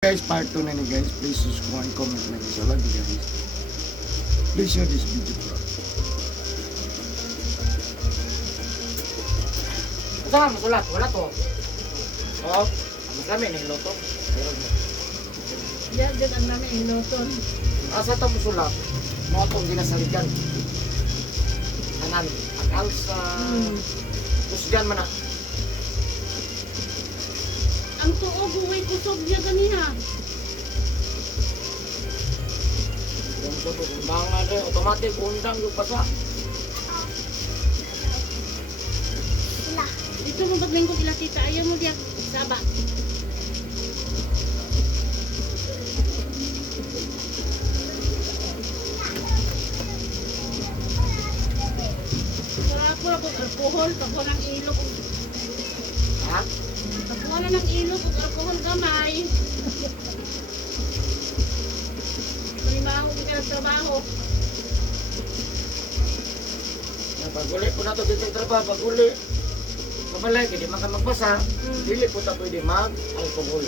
Guys, part 2 na ni guys. Please subscribe and comment na guys. I love you guys. Please share this video bro. Saan masulat? Wala to. Oh, ang kami ni loto. Diyan din ang namin inuton. Asa to masulat? Mo tong ginasaligan. Kanan, ang alsa. Kusgan man na. Ang tuog uwi kusog niya ganiha. Yung sa to undang na rin, automatic undang yung basa. Dito mo baglingkod ila tita, ayaw mo diyan saba. Wala ko alcohol, pag walang ilog. Ha? Pag wala ng ilog, kung alcohol gamay. Panibaho ko trabaho. Pag-uli po na to dito yung trabaho, pag-uli. Kamalay, hindi man ka magbasa, dili po ta pwede mag-alcohol.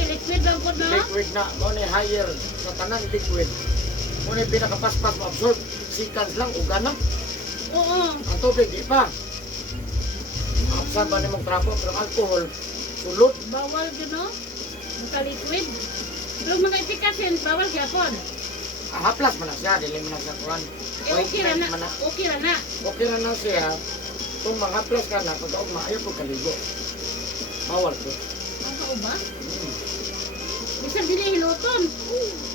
Liquid lang po na. Liquid na, mo ni higher sa tanan liquid. Mo ni pinakapaspas mo absorb, seconds lang, uga na. Oo. Ang tubig, di pa. Saan ba ni mong trapo, pero alcohol, sulot. Bawal gano. Maka-liquid. Pero mga ipikasin, bawal gyapon. Haplas man na siya, dili man na siya kuhan. Okay ra na. Man na. Okay ra na. Okay na na siya, kung mahaplas ka na, pag maayo po kaligo. Bawal po. Ang kauba? Bisan dili hiluton.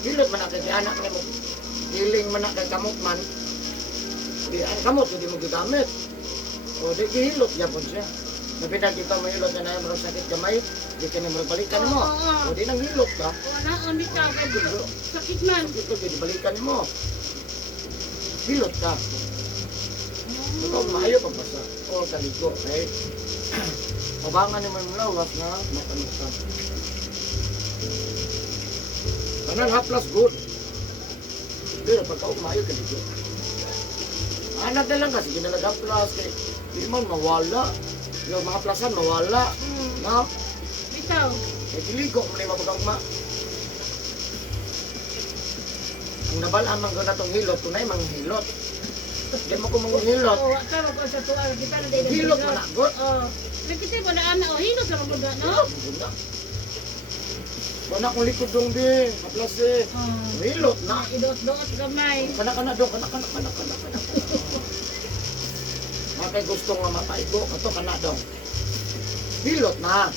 Hilot man na kay anak ni mo. Hiling man na kay kamot man. Di ang kamot, hindi mo gigamit. O di gihilot yapon siya. Tapi na kita mahilot na na marang sakit gamay, di ka na marang balikan mo. O di nang hilot ka, Wala ang bitaw kay sakit man. sakit ko, di balikan mo. Hilot ka. Ikaw maayo pagbasa. O kaligo, okay? Abangan naman mo lawas na matanong ka. Tanan haplas good. Pero pagka umayo kaligo. Anak na lang kasi ginalagaplas kay di man mawala. Yung mga plasan mawala. No? Bitaw. Eh diligo mo na yung mapagagma. Ang nabalaan man na itong hilot, tunay mang hilot. Di mo ko mga hilot. Oo, ka mo sa tuwa kita na dili. Hilot man agot. Oo. Nakita ko na ana o hilot lang mo no? Ganda. Wala kong likod dong din. Haplas eh. Hilot na. Idot-dot gamay. Kana dong, kana. Mga kay gusto nga mapaigo, kato kana dong. Hilot na.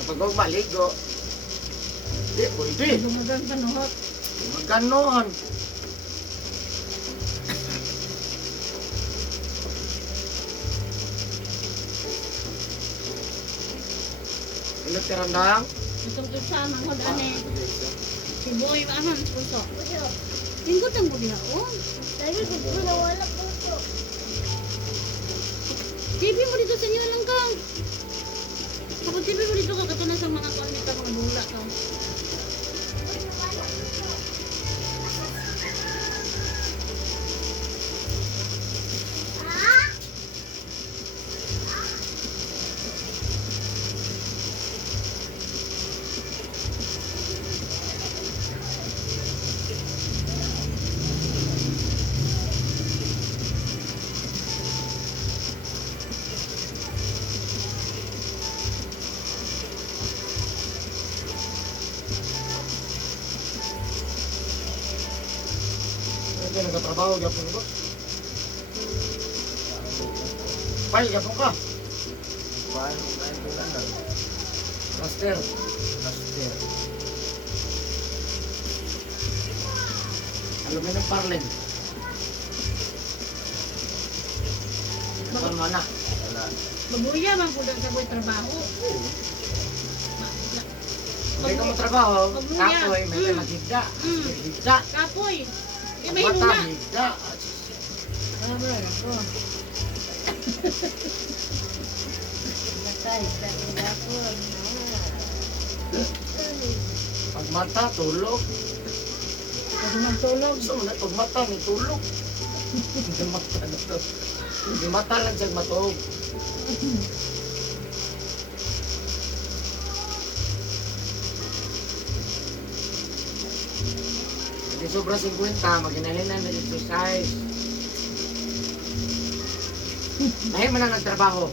Kapag huwag maligo, di pwede. Dumagan panuhot. Ganon. Hilot ka randang. Itong isa manghod ane. Si Boy aman puso. Tingkot ang mo diha oh. Lagi ko na wala puso. TV mo dito sa inyo lang kang. Kapag TV mo dito ka katunan sa mga kuanita mga bula ka. Ito nagkatrabaho gapon ko. Pay gapon ka. Master. Aluminum parlin. Bakal mana? Mabuya man pud sa boy trabaho. Hindi ka mo trabaho. Pagluya. Kapoy, may magigda. Higda. Kapoy. Eh may Mata, huna. higda. Pag mata, tulog. Pag magtulog. So, pag mata, may tulog. Hindi mata na to. Hindi mata lang siya matog. Kay sobra 50, maghinalinan na exercise. Dahil man na nagtrabaho.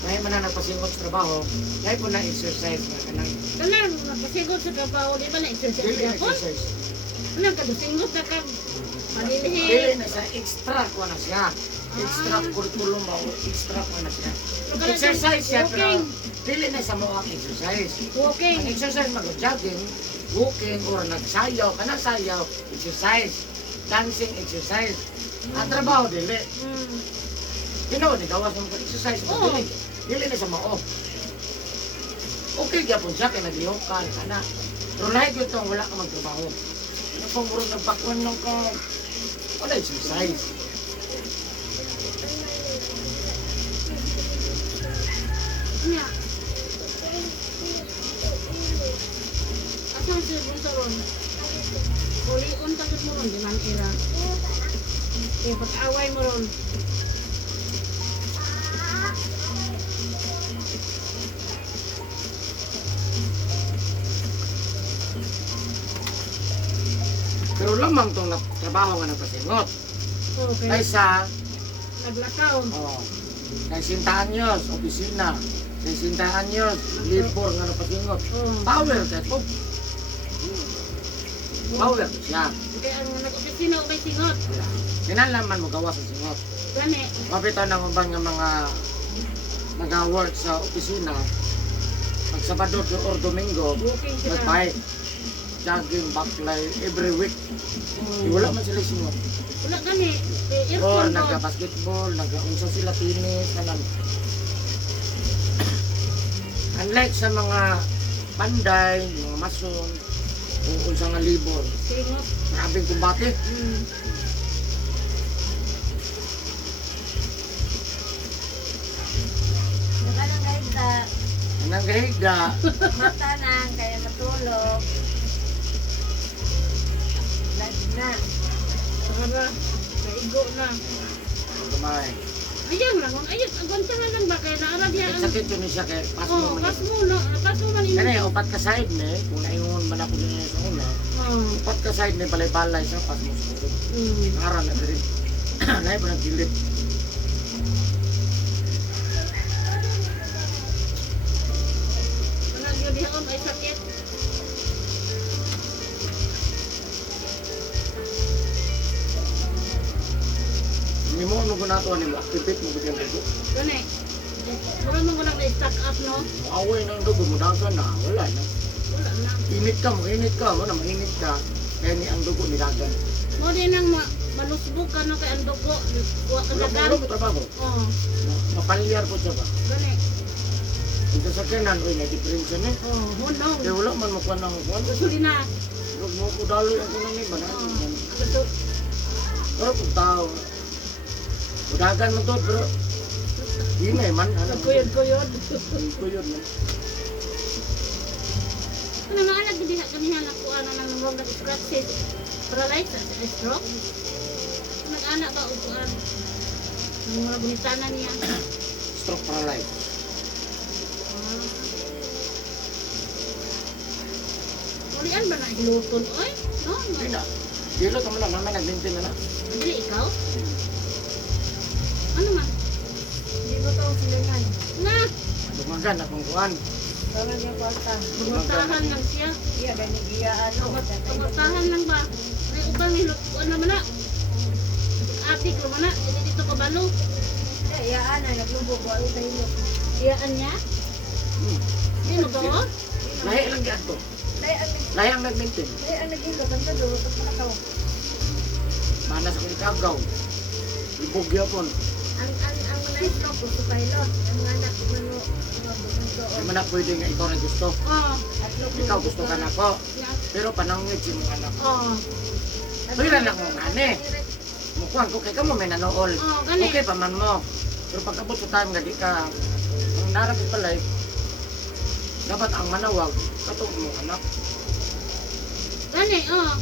Dahil man na nagpasingot sa trabaho, dahil po na exercise na kanang Kanan, nagpasigod sa trabaho, di ba na-exercise dili ka po? exercise. Anong kadusingot na kag Dili malilihi. na sa extra ko na siya. Extra curriculum mo, extra ko na siya. Exercise siya pero dili na sa mo ang exercise. Walking. Ang exercise mag-jogging, walking or nagsayaw, kanang sayaw, exercise, dancing exercise. Ang trabaho dili. Mm. Pinaw di gawas mo exercise mo Oo. dili na sa mao. Okay gyapon siya kay naglihokan kana. Pero lahi gyud tong wala ka magtrabaho. Ano pang murag nagpakwan lang ka. Wala exercise. Nya. Asan si Bunso ron? Uliun ka mo ron, di man era. Eh, pag-away mo ron. Pero lamang tong trabaho nga nagpasingot. Okay. Kaysa Naglakaw. kay 60 anyos opisina, kay 60 anyos libor nga nagpasingot. Oh. Power ka to. Power siya. Kaya ang nag-opisina o may singot. Kinalaman mo gawas ang singot. Gani. Mapito ng ubang nga mga nag-work sa opisina, pag Sabado or Domingo, Walking sila. mag-bike, jogging, baklay, every week. Wala man sila singot. Wala gani. Eh, Or earphone ko. nagka-basketball, nagka-unsa sila tennis, tanan. Unlike sa mga panday, mga mason, kung unsa nga libor, Singot. grabing kumbate. Mm. Nakanang kahit sa Anang gahigda, mata nang kaya matulog. Lagi na. Saka naigo na. kumay. Ayang lang. Ayun, agwantahan lang ba? Kaya naarad yan. Sakit yun siya kay pas mo Oh, man. pas mo na. Pas mo man Kani, ino. upat ka side ni, kung naingon man ako niya sa una, Oh. upat ka side ni balay-balay sa pas mo sa usod. Mm. Ngaran na rin. Lahi pa ng gilid. Manag yun dihaon ay sakit. Hindi mo ano na ito, ano activate mo ganyan dugo. Gani. Wala man ko lang na-stack up, no? Away ng dugo mo, dagan na, wala na. Wala na. Init ka, wala mainit ka. Kaya ni ang dugo nilagan. Mo din ang malusbog ka na kay ang dugo. Kuha ka Wala dagan. mo trabaho. Oh. Mapalyar po siya ba? Gani. Ito sa kanan, uy, may diferensya na. Oh, hunong. Kaya wala man makuha ng kuwan. Gusto din na. Huwag mo ko dalo yung kunang iba na. Oh. Gusto. Pero kung tao, udagan mo to, pero hinay man. Alam mo, Kuyod-kuyod. kuyod man. Ano nga alag din kanihan ako ano nang wag na scratches. Paralyzed sa stroke. Nag-anak ba upuan? Ang mga bunitanan niya. Stroke paralyzed. Ulian ba na hiluton? Oy, no? Hindi na. Dilo ka man lang, naman nag-maintain na na. Dili ikaw? Ano man? Hindi mo ito silingan. Na, Dumagan akong kuhan. Parang yung kwarta. bumatahan lang siya. Iya, ganyan iya ano. Bumatahan lang ba? May ubang hilutuan naman na. Atik naman na. Hindi dito kabalo. Iya, ana, naglubog. Wala tayo mo. Iyaan niya? Sino ba ko? Lahi lang yan to. Lahi ang nag-maintain. Ang naghilot, ang tado, tapos malakaw. Mana sa kulikagaw. Ibog yapon. Ang na-stroke ko sa pilot. Ang anak ko man mo. Hindi man na pwede nga ikaw na gusto. Oh. Ikaw gusto ka na ko. Yeah. Pero panangit si mong anak. Oh. Pwede lang mo ngani. Mukuhan ko kay kamo may nanool. Oh, gani. Okay pa man mo. Pero pagkabot sa time nga di ka, ang narapit palay, dapat ang manawag, katong mo anak. Gani, oh.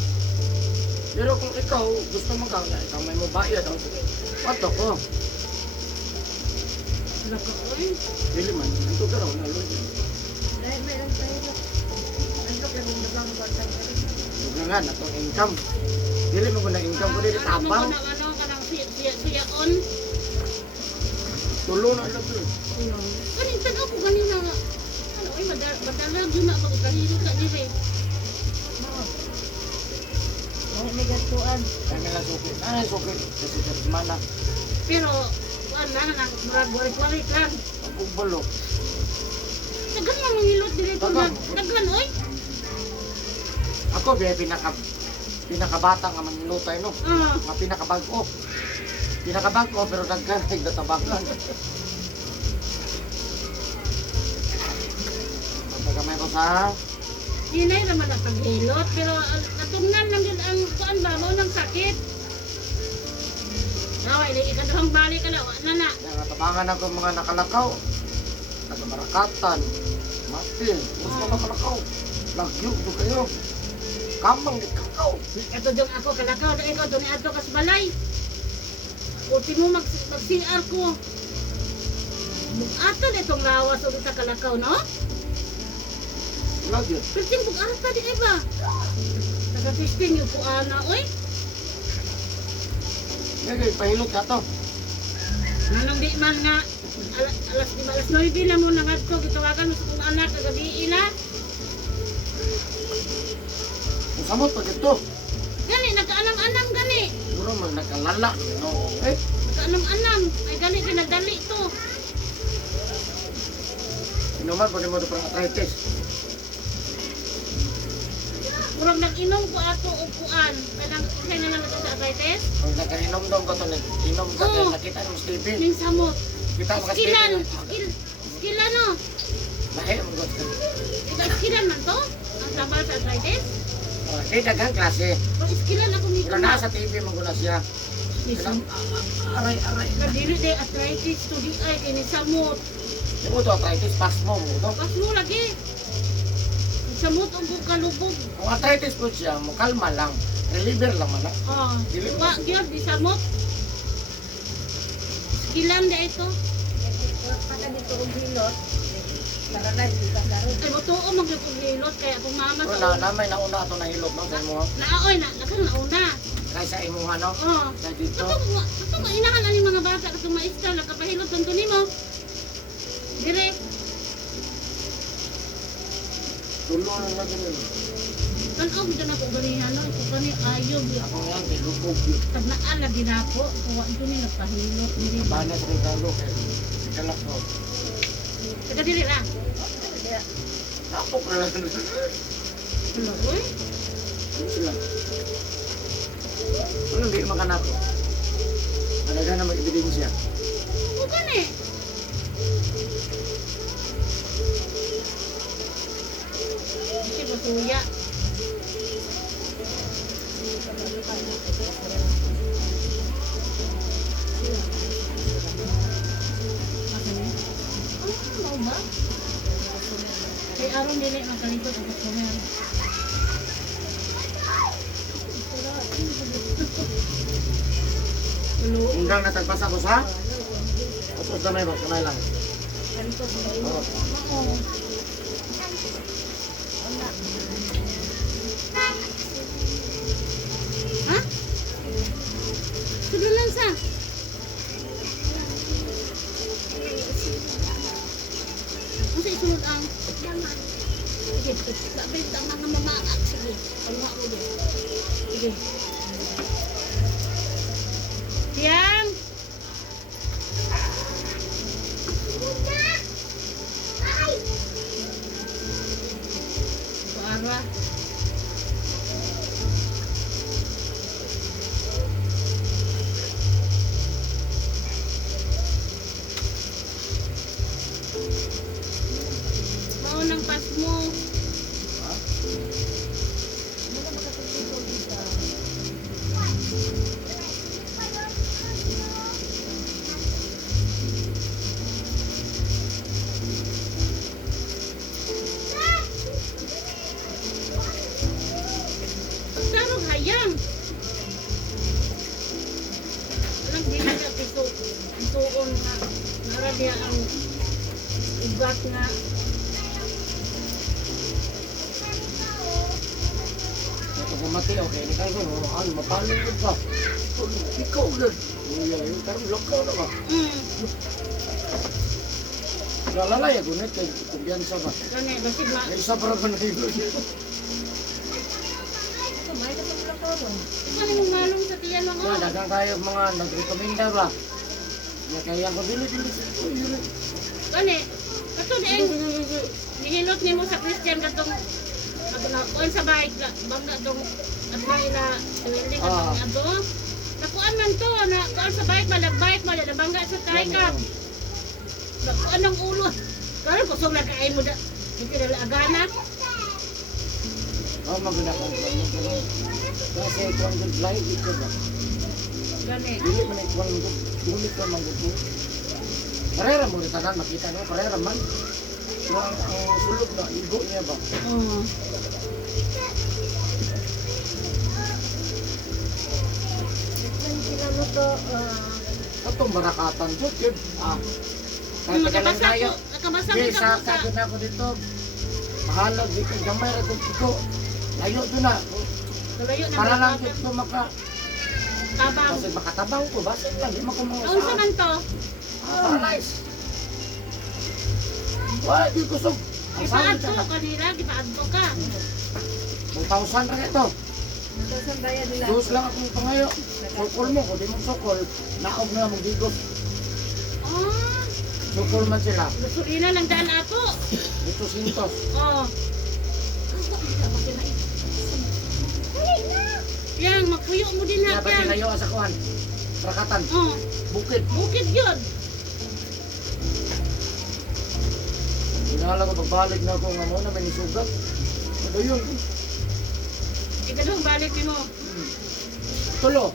Pero kung ikaw gusto mo ka, ikaw may mabayad ang pato ko. Wala ka, oy. Dili man, ito ka raw, naloy. Dahil may ang pilot. Ang kapag yung dabang kwarta. nga natong income. Dili mo na income ko dili tapang. Ano kanang siya on. Tulo na lang to. Kaning tanaw ko ganina nga. Ano ay madalag yun na ako kahilo ka dire. Ay, may gatuan. Kami lang suki. Ay suki. Kasi sa semana. Pero wala nang murag warik lang. Ang bulok. Daghan man mangilot dire to Daghan. daghan oy. Ako biya pinakabata nga manilutay no. Nga pinakabago. Pinakabago pero daghan ay natabagan. Pagkamay ko sa Dinay naman ang paghilot pero natungnan lang yun ang kuan ba mo ng sakit. Naway lagi ka doang balik ka na na. natabangan ako mga nakalakaw. Nagamarakatan. Martin, gusto na nakalakaw. Lagyo ito kayo. Kamang di kakao. Ito dong ako kalakaw na ikaw doon ato kas balay. Ulti mo mag-CR ko. Ato na itong lawas o sa kalakaw, no? Lagyo. Kristing bug ata di ba? Naka-Kristing yung kuana, oy. Ngayon, pahilot ka to. Nanong di man nga alas 9 na mo nangat ko gitawagan mo sa kong anak kagabi ila. Kung samot pa dito. Gani nagkaanam-anam gani. Siguro man nakalala. No? Nagkaanam-anam ay gani pinagdali to. Inuman pa rin mo ito parang arthritis. Murag nag-inom ko ato og kuan. Kaya na lang sa arthritis. Kung nagkainom daw ka ito, nag-inom ka Oo. nakita mo Steven. Ning samot. Kita mo ka Skilan, Steven. skilan no. Lahi mo gusto. Ito skilan man to. Ang tabal sa arthritis. Di dagang klase. Pero skilan ako nito. Pero nasa TV mo guna siya. Isang Aray. kadili day arthritis to di ay kini samot. Di mo ito arthritis, pas mo mo ito. Pas mo lagi. Samot ang kalubog. Kung arthritis po siya, mukalma lang. Reliever lang man. Ah, Dili mo. wa gyud di samot. Skilan da ito. Pagka dito og hilot, para na di ka karon. Ay butuo magpugilot kaya kung mama Pero sa na may nauna ito na hilot no, sa imo. naoy na nakang nauna. Kaysa imo ano, Oh. sa dito. Ito ko inahan ani mga bata katong maestra nakapahilot tanto nimo. Dire. Tulo na lang ganun. Tan-aw gid na ko ganihan no, ito kani ayo Ako nga, nilubog. tag naa lagi na ako. Kuwa ito ni nagpahilot diri. Bana sa regalo kay kalak ko. Taga dili ra. Tapok na lang. Ano oy? Sila. Ano hindi makanap? Talaga na mag-ebidensya. O gani. Kasi basuya. Mau ba? Kay aron dili makalikot ang customer. Hello. Hanggang natagpasa ko sa? Tapos kamay ba? Kamay lang. Oo. Oo. Ha? Sudulan sa? Ano sa isunod ang? Sige, sabi ang mga mamaak. Sige, paluha mo din. Sige. Tiang! Suara. Mau ng pas mo. Sarong hayang. Alam di na siya pituon nga. Nara niya ang ugat nga. Tapos mamati, okay, ni kayo, ano, mapaling yun ka. Ikaw gud. Yun, karon loko na ba? Lalala ya gunit kay kumbiyansa ba. Gani, basi ma... Ay isa para ba na yun? Sumay na pag lakon. Ano yung malong sa tiyan mga? Kaya dagang kayo mga nagrekomenda ba? Ya kaya ko dili sa yun. Gani, kato din, nihilot nimo sa Christian katong kuan sa bike, bangga tong at na welding katong ato. Nakuan man to, na kuan sa bike, bike, nabangga sa tricap. Nakuan ang ulo. Kaya kusog na kain mo da. Hindi na agana. Oh, maganda ka. Kasi kuan gud light ito ba. Gani. Dili man ay kuan gud, ulit ka man gud. Parera mo rin tanan makita no, parera man. Ang sulog na igo niya ba? Oo. Nagsan sila mo to, Atong barakatan jud yun. Nakabasa tayo. ko, nakabasa Okay, ko sa sa sakit ako dito. Mahalag dito gamay ra kung iko. Layo doon na. Kalayo na Para lang mga dito maka tabang. kasi makatabang ko basta lang di mo ko mga Unsa man to? paralyze. Wala di kusog. Ang sabi Gipaadto ka kanila, gipaadto ka. 2,000 ra ito. nagsasan daya nila. Dos lang akong pangayo. Sukol mo ko di mo sukol. Naog na mong digos. Oh, Sukol man sila. gasolina lang daan ato. Dito sintos. Oh. Yang magpuyo mo din Kaya ha ba yang. layo sa kuhan? Rakatan. Oh, Bukid. bukid yun. Inala ko pagbalik na ako nga mo na may nisugat. Ano yun? Ikadong balik ni mo. Tulo.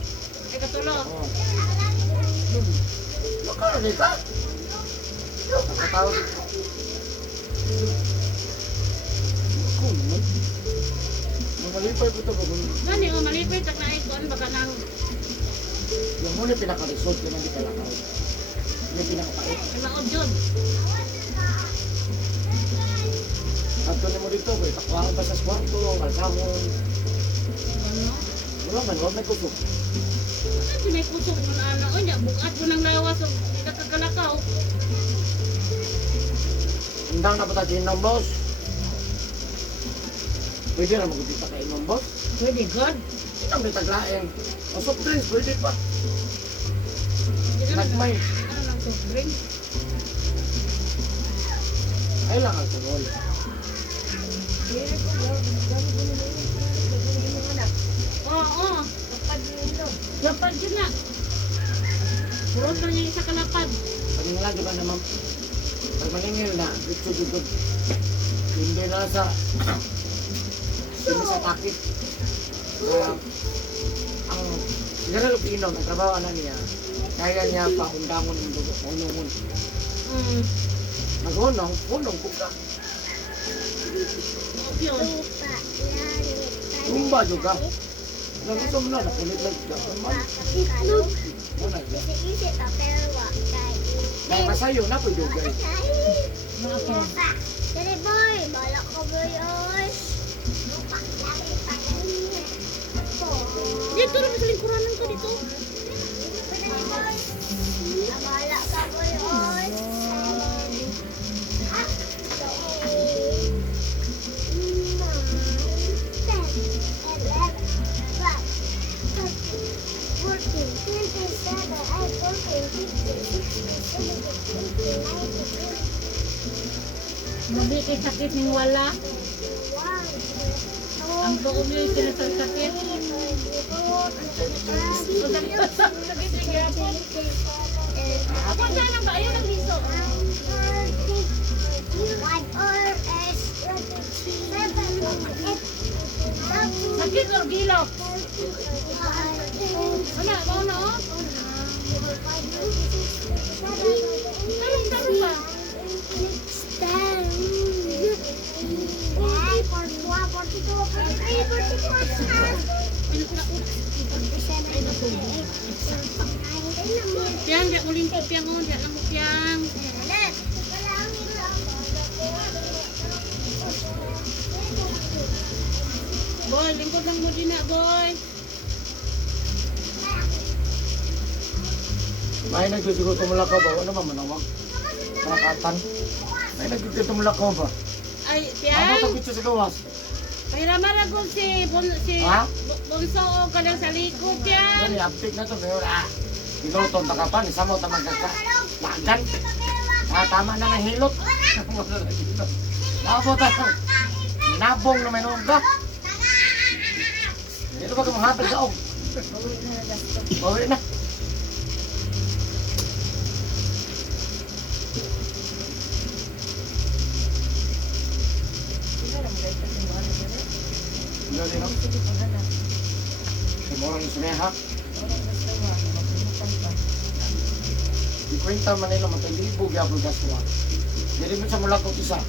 Ikatulo. Oh. Lokal na ka? Nakatawag. Ako naman. Malipay po ito ba? Gani o malipay tak na ikon baka nang Yung muna pinaka-resort ko nang di kalakaw. Yung pinaka-pait. maod yun. At tuloy mo dito, kung itakwaan pa sa kwarto, kalsahon. Ano? Wala man, huwag may kusok. Ano may kusog mo na ano? O niya, bukat mo ng lawas o nakakalakaw. Hindang na pa tayo ng boss. Pwede na mag-upita kayo ng boss. Pwede God. Sino may taglaeng? O soft drinks, pwede pa. Hindi na Nagmay. ano ng soft drink. Ay lang alcohol. Dili ko, gani ko nila yung mga anak. Oo. Kapag nilo. Lapad yun na. Purot na niya isa kalapad. Paningala, di ba naman? Pag maningil na, good. Hindi na sa takit. Ang General Pino, ang trabaho na niya, kaya niya pa undangon ng dugo, unungon. Nagunong, punong kuka. Yun. Tumba juga. Nagutom na, nakulit lang siya. Itlog. Una siya. Isi-isi pa pero wa kay. Kaya masayo na po jugay. Dali boy, balak ko boy oy. Dito rin sa lingkuranan ko dito. Balak ka boy oy. 14, 15, 16, 17, 18, 19, 20, 21, 22, 23, 24, 25, 26, 27, 28, 29, 30. Mabi kay sakit ning wala. Ang tuo niyo yung sinasakit. Ako saan ang ba? Ayun ang liso. Sakit or gilo? Wala, ba na oh? Tarong ba? Piang, diak uling ko piang oh, diak lang mo piang. Boy, lingkod lang mo din na, boy. May nagsusugot tumulakaw ba? Ano ba manawag? Marakatan? May nagsusugot tumulakaw ba? Ay, Ano tiyan. tagit siya sa gawas? Pahiraman ako si Ha? Bunso o kadang sa likod yan. Ano, i-update na to. Mayor, Pinuton ta ka pa, isamaw ta magkaka. Lagan. Tama na ng hilot. Nabot ta. Nabong na may nungga. Dito ba ka mahatag sa og? Bawi na na gasto. Bawi na. Sino lang guys kasi mo ano dyan eh. Dali na. Sige pa na na. Kumurang sumeha. Orang gusto mo. Magpilitan pa. Ikwenta man nila matalibo gyapon gasto. Dili mo sa mula ko isa.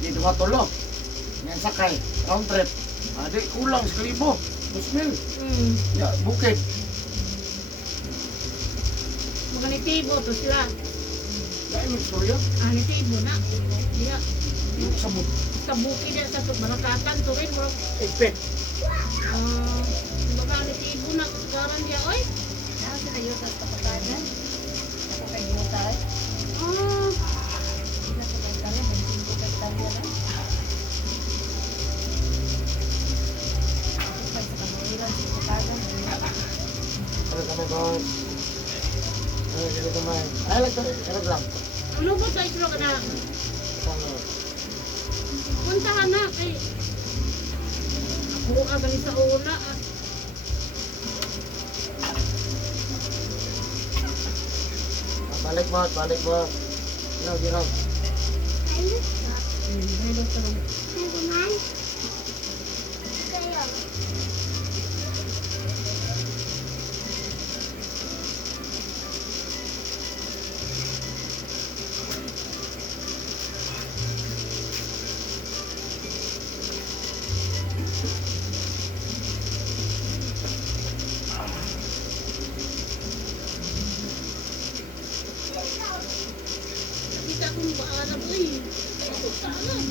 Di duha tulo. Yan sakay, round trip. Di kulang sa libo. 2,000. Ya, bukid. Mga nitibo to sila. Dahil may storya. Nitibo na. Diya, Yung sabot. sa bukid na sa barakatan to rin. Ipit. Baka nitibo na kasaran diya, oy. Ano sila yutas pa patagan? Ako kay yuta eh. Sila sa pagkali. Bensin ko kay Italia na. Pag sa kamuliran sa patagan. Ano kami boss? Ano dito naman? Ay, lang. Ano ba sa islo ka na? Puntahan na kay ako ka gani sa ula. Balik boss, balik boss. Ginaw. Hello sa lang. Naman. Kayo. Kita akong paalam, uy. Ako paalam.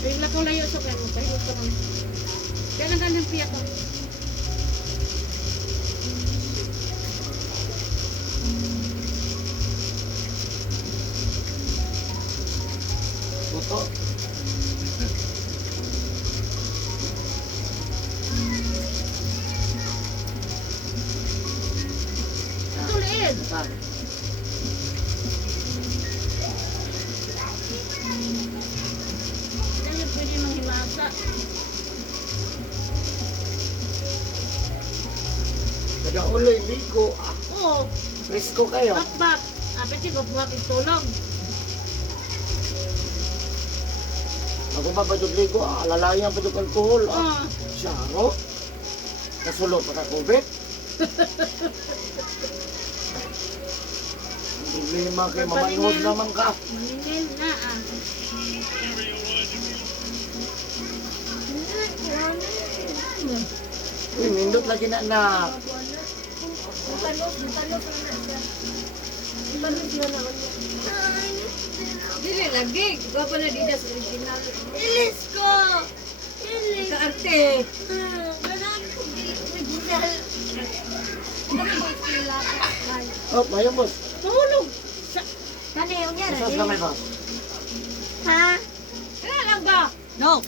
Bigla ko layo sa kanya, pahiyo ko kami. Kaya lang ganang piya ko. Buto. Ito liit. Dahil pwede manghimasa. Kada uloy, ligo. Oo, Presko kayo. bakbak. Pwede ko buwag itulog. Ako ba badog ligo? Alalayan badog alkohol. Oo. Siyaro. Kasulot pa ka COVID. Problema kay mamanhod naman ka. Maningil na Uy, nindot lagi na na. Talos na siya. Talos na naman niya. Dili lagi. Gwa pa na dida sa original. Ilis ko. Ilis. Sa arte. Ganaan ko original. Ano mo sila? Oh, mayong boss. Mahulog. Kani yung yan. Masas kamay ba? Ha? Kaya lang ba? No.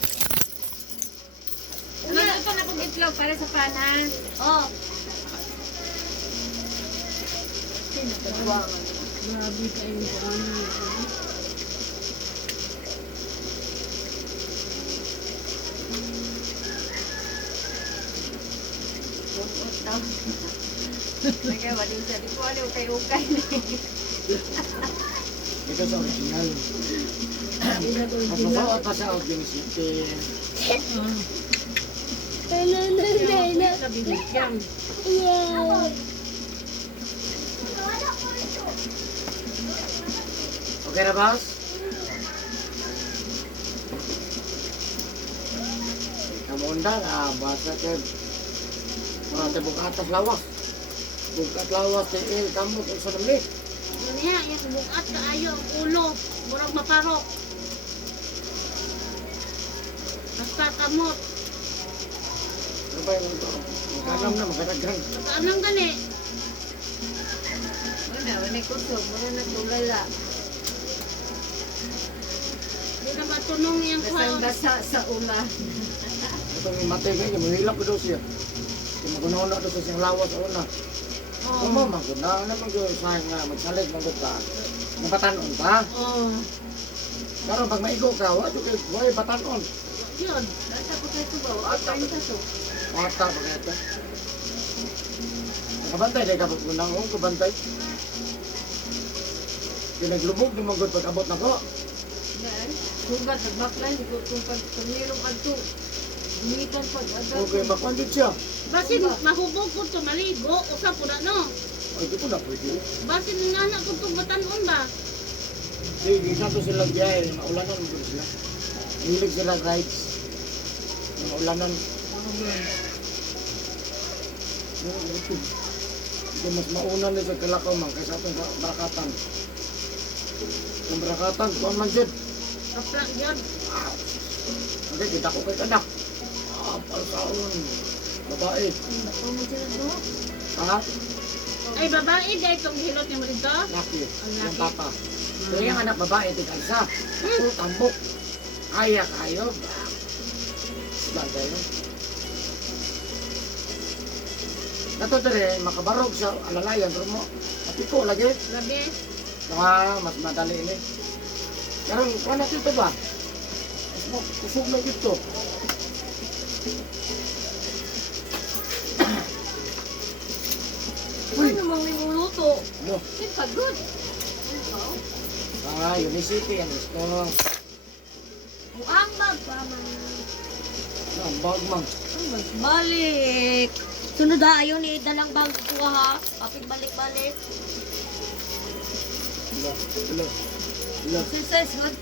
Ano ito na kong itlog para sa panan? Oh. Grabe kayo ko ano. daw. Nagay ba din siya, di ko ano, ukay-ukay na Ito sa original. At masawat pa sa Ginisiti. Sa binigyan. Okay na, boss? Kamunda, basa ka. Marate bukatas lawas. Bukat lawas, tiin, kamot, ang sanamli. Yun niya, yung bukat kaayo, ang ulo, murag maparok. Basta kamot. Ano ba yung ito? Magkanam na, magkadagang. Anong gani? Wala kusog, wala na tulala. Hindi na matunong yung Basang-basa sa ula. Ito may matay kayo, mahilap ko daw siya. Yung magunauna daw sa siyang lawas sa una. Kung mo, magunauna naman yun, sayang nga, magsalig ng ka. Nabatanon ka. Oh, Pero pag maigo ka, wala batanon. yun. Nasa ko kayo ba? Wala sa to. Mata pa kaya ito. Nakabantay, dahil kapag gunang kong kabantay. Pinaglubog ng mga pag abot na ko. Yan. Sugat, nagbaklan, kung pag-nilong adto. Umitan pag-agad. Okay, makwandit siya. Basin, mahubog ko to maligo, usa po na no. Ay, di ko na pwede. Basin nga na ko itong batanon ba? Di, di sa to sila biyahe, maulanan mo sila. Hilig sila rides. Maulanan. Hindi mas mauna na sa kalakaw man kaysa itong barakatan. Ang barakatan, kuhan man dyan. Kapla yun. Hindi, kita ko kay kanak. Palkaon. Babae. Bato mo sila do. Ha? Ay, babae dahil itong hilot niya mo dito. Laki. Ang Yung laki. papa. Pero yung anak babae, tig-alsa. Ako, tambok. Kaya kayo. Ba kayo? Nato tere, makabarog sa alalayan. Pero mo, matiko lagi. Grabe. Mas madali ini. Karang, kuha na dito ba? Mas kusog na dito. Uy! Ano mong niluluto? Ano? Hindi pagod. Unicity yan gusto. Buang bag pa man. Ang bag man. Balik. Sunod ha, ayaw ni dalang bag ko ha. Kapit balik-balik. Hello. Hello. Exercise good.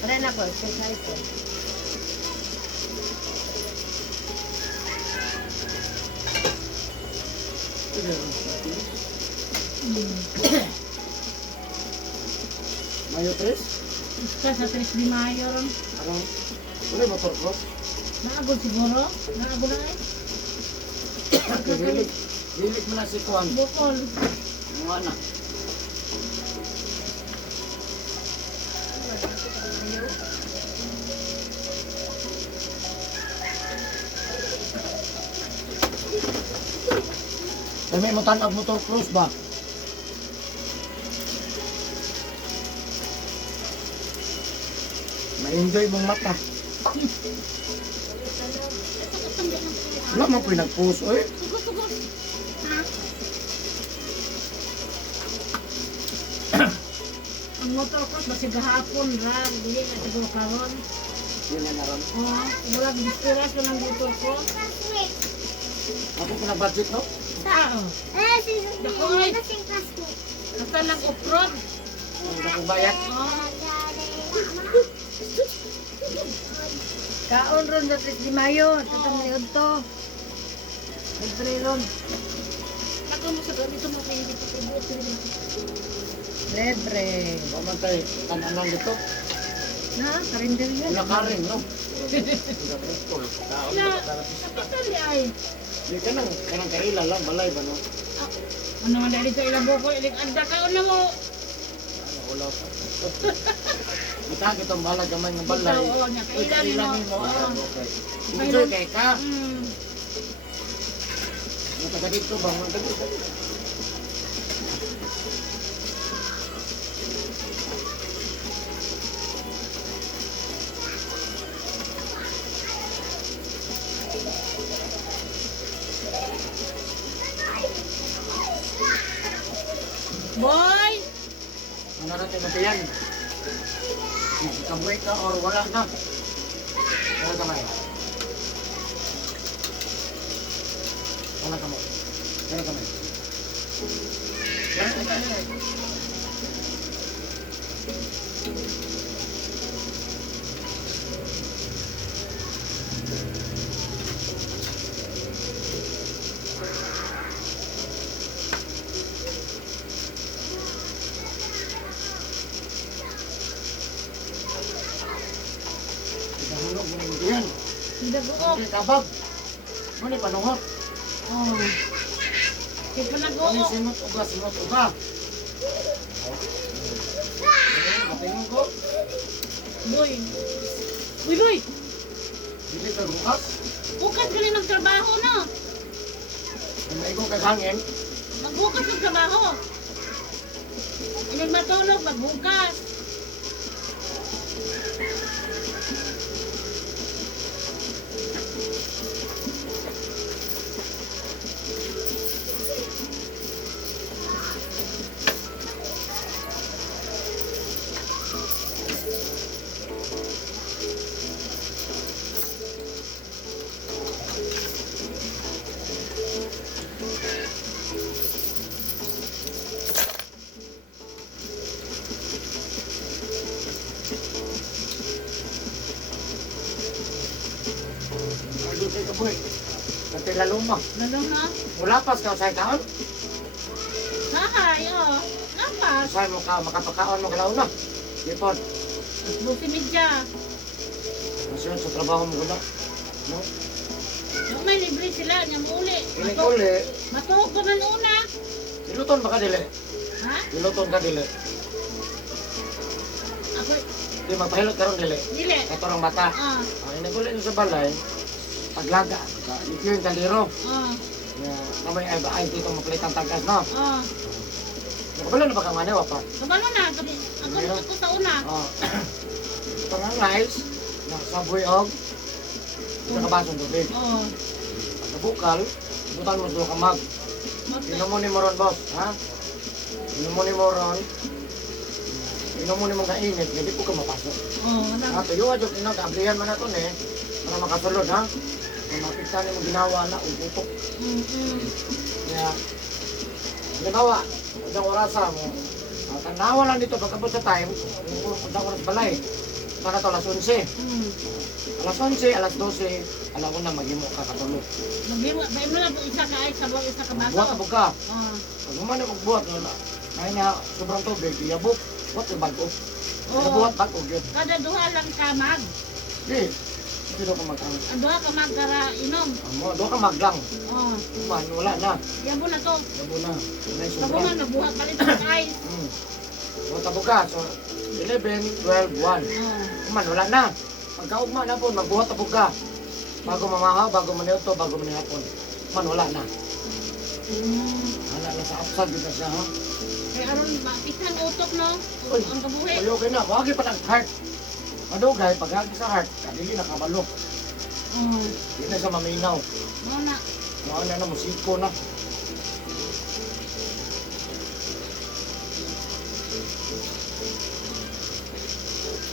Pare na po, exercise good. Mayo tres? Isa sa 3 de Mayo ron. Ano? Wala motor ko? Naagod siguro. Naagod na eh. Hilig mo na si Kwan. Bukol. Mga anak. May mo tanag motor cruise ba? Ma-enjoy mong mata. Wala man ko'y nag-post, oy. Sugot. Ha? Ang motor ko, basi gahapon ra. Dili na siguro karon. Yun na naman. Oh, wala bispiras ko ng motor ko. Ako ko na budget, no? Sao? Dako ay. Basta lang off-road. Ang dakong bayad. Oh, Kaon ron sa 3 de Mayo. Tatang niod to. Libre ron. ako mo sa ganito mo kay hindi pa tibuot rin. Libre. Pamantay, tananan dito. Na, karinder yan. Wala ka rin, no? Ila, kapitan di ay. Di ka nang, kanang kaila lang, balay ba, no? Ano man dali sa ilang buko, iling anda ka na mo. Ano, wala pa. Kita kitang bahala gamay ng balay. Ikaw, oo, niya, Uy, kailan mo. mo. Oo. Okay. Kailan- Enjoy kay ka. Mm. Mataga dito ba? Mataga dito. Boy! Ano natin natin yan? Kabuhay ka or wala na. Wala kamay. Wala kamay. Wala kamay. Wala kamay. Hulog mo naman yan. Dagook. Hindi kabag. Muna panungot. Oh. Kaya pa Muna nag-uok. simot uga. Katingin ko. Boy. Uy, boy! Hindi ka bukas. Bukas ka rin magtrabaho, no? Kung may kong kagangin, Magbukas ng trabaho. Inig matulog, magbukas. Ay, ka boy. Kasi laluma. Lalo na. Mula pas ka sa taon. Hahay, oh. Lampas. Sa mo ka makapakaon mo galaw na. Ipon. Busi midya. Masunod sa trabaho mo gula. No? Yung may libre sila, niya muli. Ini uli. Matuog ko man una. Siluton ba ka dili? Ha? Siluton ka dili. Ako, Di magpahilot ka ron dili. dili. Katorang mata. Ah, Ay, naguli sa balay. Paglaga. Ito yung kaliro. ah, Kamay ay dito mapalit ang tangkas no. ah. Nakabalo na ba kang manewa pa? Kabalo na, ako sa una. Oh. Ito nga guys. Nakasaboy og. Nakabasong tubig. Oh, Pagkabukal. Butan mo sa kamag. Inom mo ni mo ron, boss. Ha? Inom mo ni mo ron. Inom mo ni mong kainit. Hindi po ka mapasok. oh, Ha? Tuyo ka dyan. Kablihan man na ito eh. Para makasulod ha. Kung makita niyo mong ginawa na. Uputok. Kaya. Halimbawa. Isang orasa mo. Tanawa lang dito. Pagkabot sa time. Isang oras balay. Para to alas 11. Alas 11, alas 12. Alam ko na mag-imo ka katulog. Magbimo na po isa ka ay sabang isa ka baso. Buhat na ka. Oh, Pag umano kong buhat na kaya nga sobrang tubig, iyabok. Buhat yung bago. Kaya oh. buhat bago yun. Kada duha lang ka mag. Di. Sino ka magkang? Ang duha ka mag kara inom. Doon ka maglang. Oh, Man, wala na. yabo na to. Yabo na. Wala yung Sabo sobrang. man nabuhat palit ng ice. Buhat na buka. So, 11, 12, 1. Oh. Man, wala na. Pagkaugma na po, magbuhat na buka. Bago mamahaw, bago maniuto, bago manihapon. Man, wala na. Wala na sa upside dito siya, ha? Kaya aron mapisan utok no. Uy. Ang kabuhi. Ay, okay na. Wagi pa ng heart. Madugay, pag-hagi sa heart, kadili nakabalo. Oh, Hindi na siya maminaw. mo na. Mga na musiko na.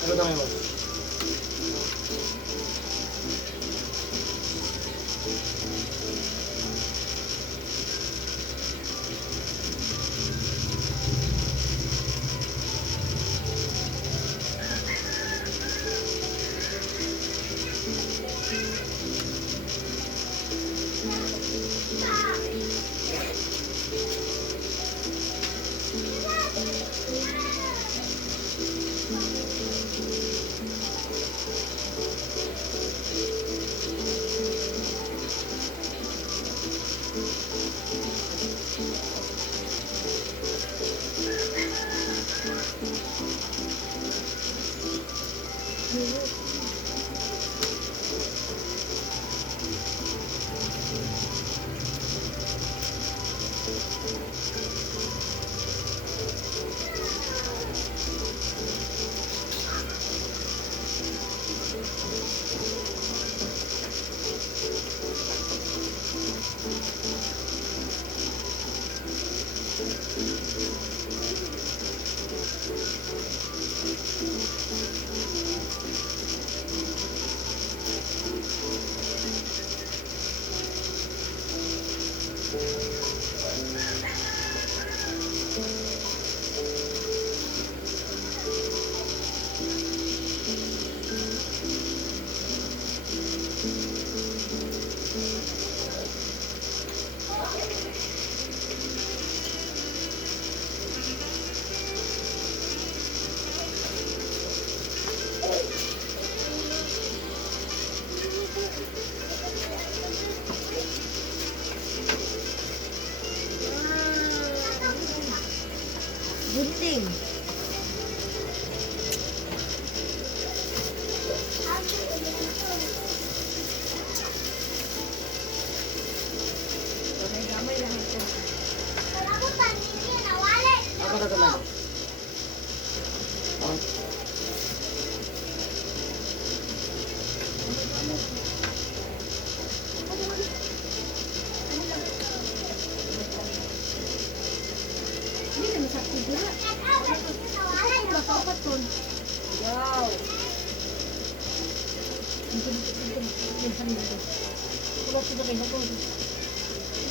Ano kami mo?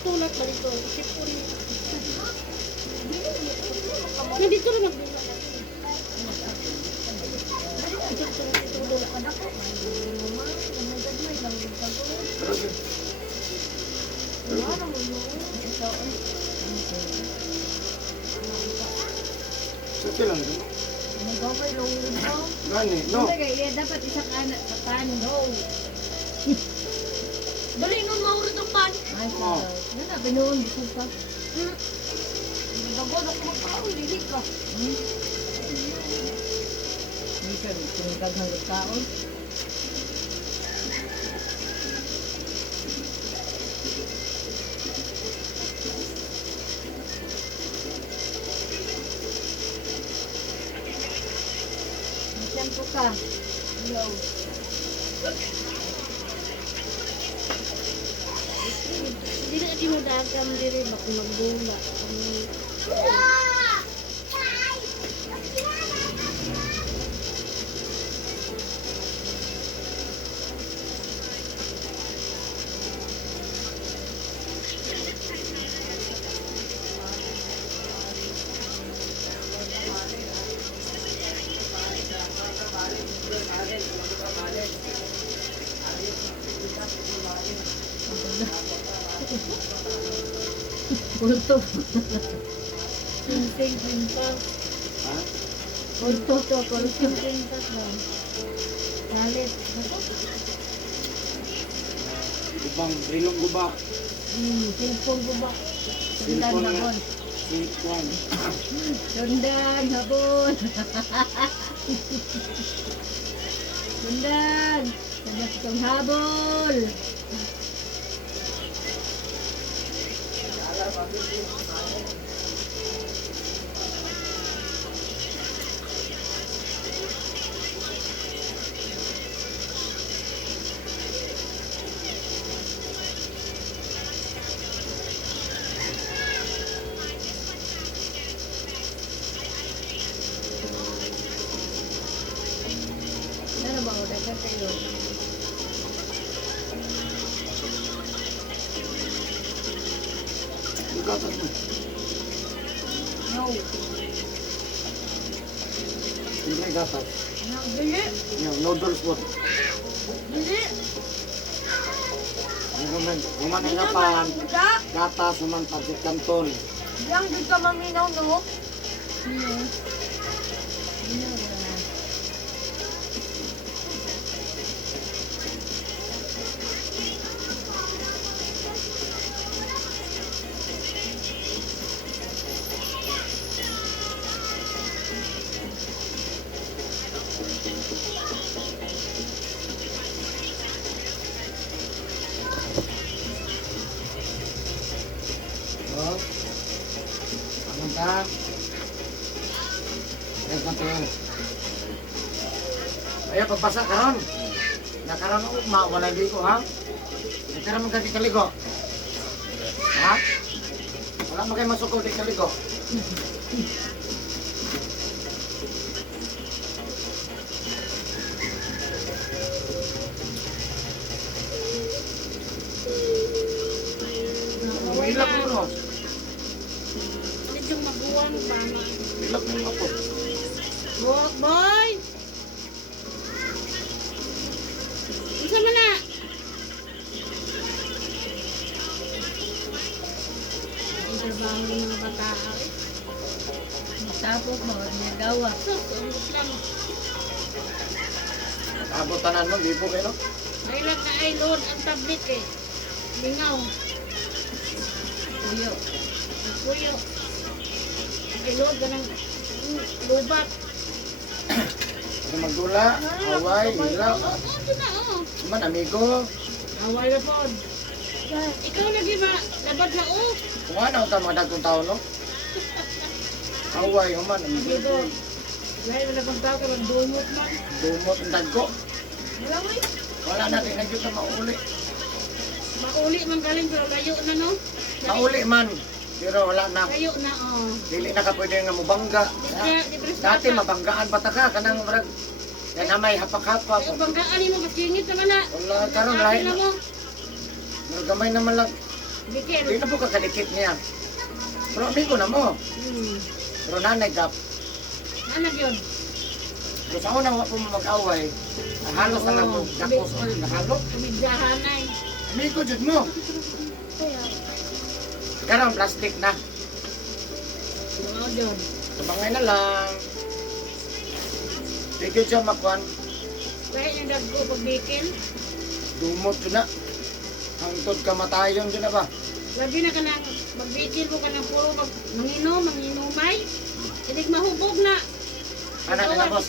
Tulad ba dito? Sipon. Nandito na magdula. Pero yun. Sige lang. Gani, no. Dapat isa sa kanin. Dali nun, maurot ang pan. Oh. Nana, binuon, gusto pa. Nagagod ako magkaon, dili ka. Minsan, tumigag ng kaon. Shampoo ka. Hello. Dili di mo dagam diri bako magdula. Pulto. Sing pintal. Ha? Pulto to. Pulto. Salit. Gubang, rilong guba. Cellphone ko ba? Sundan Cellphone nga. habon. Cellphone. Sundan habon. Sundan. Sabat itong habol. Ano ba? Dapat kayo. Gatas mo. No. Hindi may gatas. Dili. Yung noodles po. Dili. Human nga pan. Gatas naman pagkat kanton. Yang di ka maminaw, no? Oh. Anong ka? Ayos na tayo. Ayaw, pagpasa karon. Nakaroon ako, wala ko, ha? Hindi ka naman kasi kaligo. Ha? Wala mo kayo masukol di kaligo. Ilak mo, no? Medyo maguwang ba na. Ilak mo ako. Boy! Isa mo na! Ang trabaho ng mga bata. Tapos mo, nagawa. Sus, ang lang. Abotanan mo, di po kayo, no? Ay lang na ay load ang tablet eh. Lingaw. Tuyo. Kuyo. Ay load ka ng lubat. Kasi magdula, away, ilaw. Oo, ito na oh. Man, amigo. Away na po. Ikaw lagi ba? Labad na oh. Kung ano ka mga dagkong tao, no? Away, man, amigo. Dito. Dahil na kung tao ka magdumot man. Dumot ang dagko. Wala mo eh. Wala natin na dito mauli. Mauli man galing pero layo na no. Mauli man. Pero wala na. Layo na oh. Dili na ka pwede nga mubangga. Di ba Dati sa mabanggaan pa ta ka. Kanang marag Kaya na may hapak-hapak. Kaya banggaan mo, kasingit naman na. Wala, karon lain Kapila na. mo. Pero gamay naman lang. Bikil. Di na po kakadikit niya. Pero amigo na mo. Pero nanay gap. Anak yun. Pero sa unang wa po mo mag-away, halos na lang mo. Gapos oil, nahalot. Kumidyahanay. Amigo, jud mo. Karon plastic na. Oo, yun. Sabangay na lang. Di ko siya makuhan. Kahit yung dagko pag bikil. Dumot yun na. Hangtod kamatayon yun na ba? Labi na ka nang magbikil mo ka ng puro manginumay. Hindi mahubog na. Anak na boss.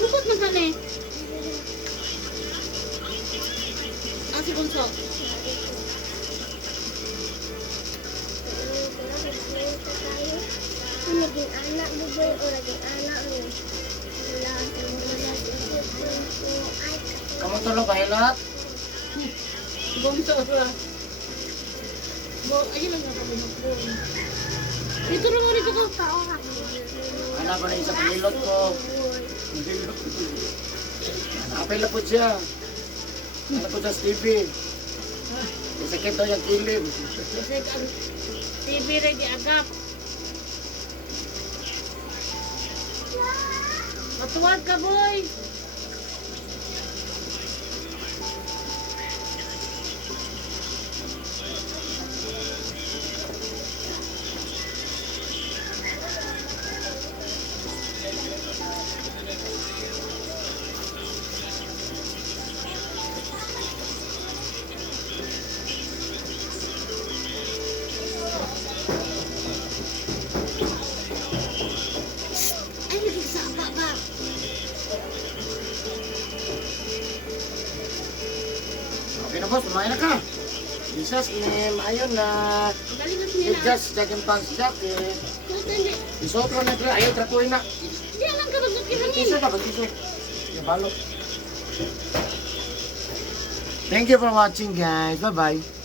Lukot na ka na eh. Ah, si Bunso. Naging anak mo ba o naging anak mo? Wala akong naging ay. Kamu tulog kayo lahat? Bunso ka. Ayun lang nga kami ng dito lang mo dito ko. Anak ko na isa pilot ko. Apay na po siya. Anak ko sa Stevie. Sakit daw yung kilim. Kasi ang TV rin di agap. Matuwag ka, boy. Ay, nagsasapa ba? Okay na boss, kumain na ka. Bisas ni maayon na Dali na siya na. igas jaging pang jacket. Hindi. Isotro na ito, ayaw tratuin na. Hindi lang ka magkakilangin. Iso na, mag-iso. Yung balot. Thank you for watching guys. Bye-bye.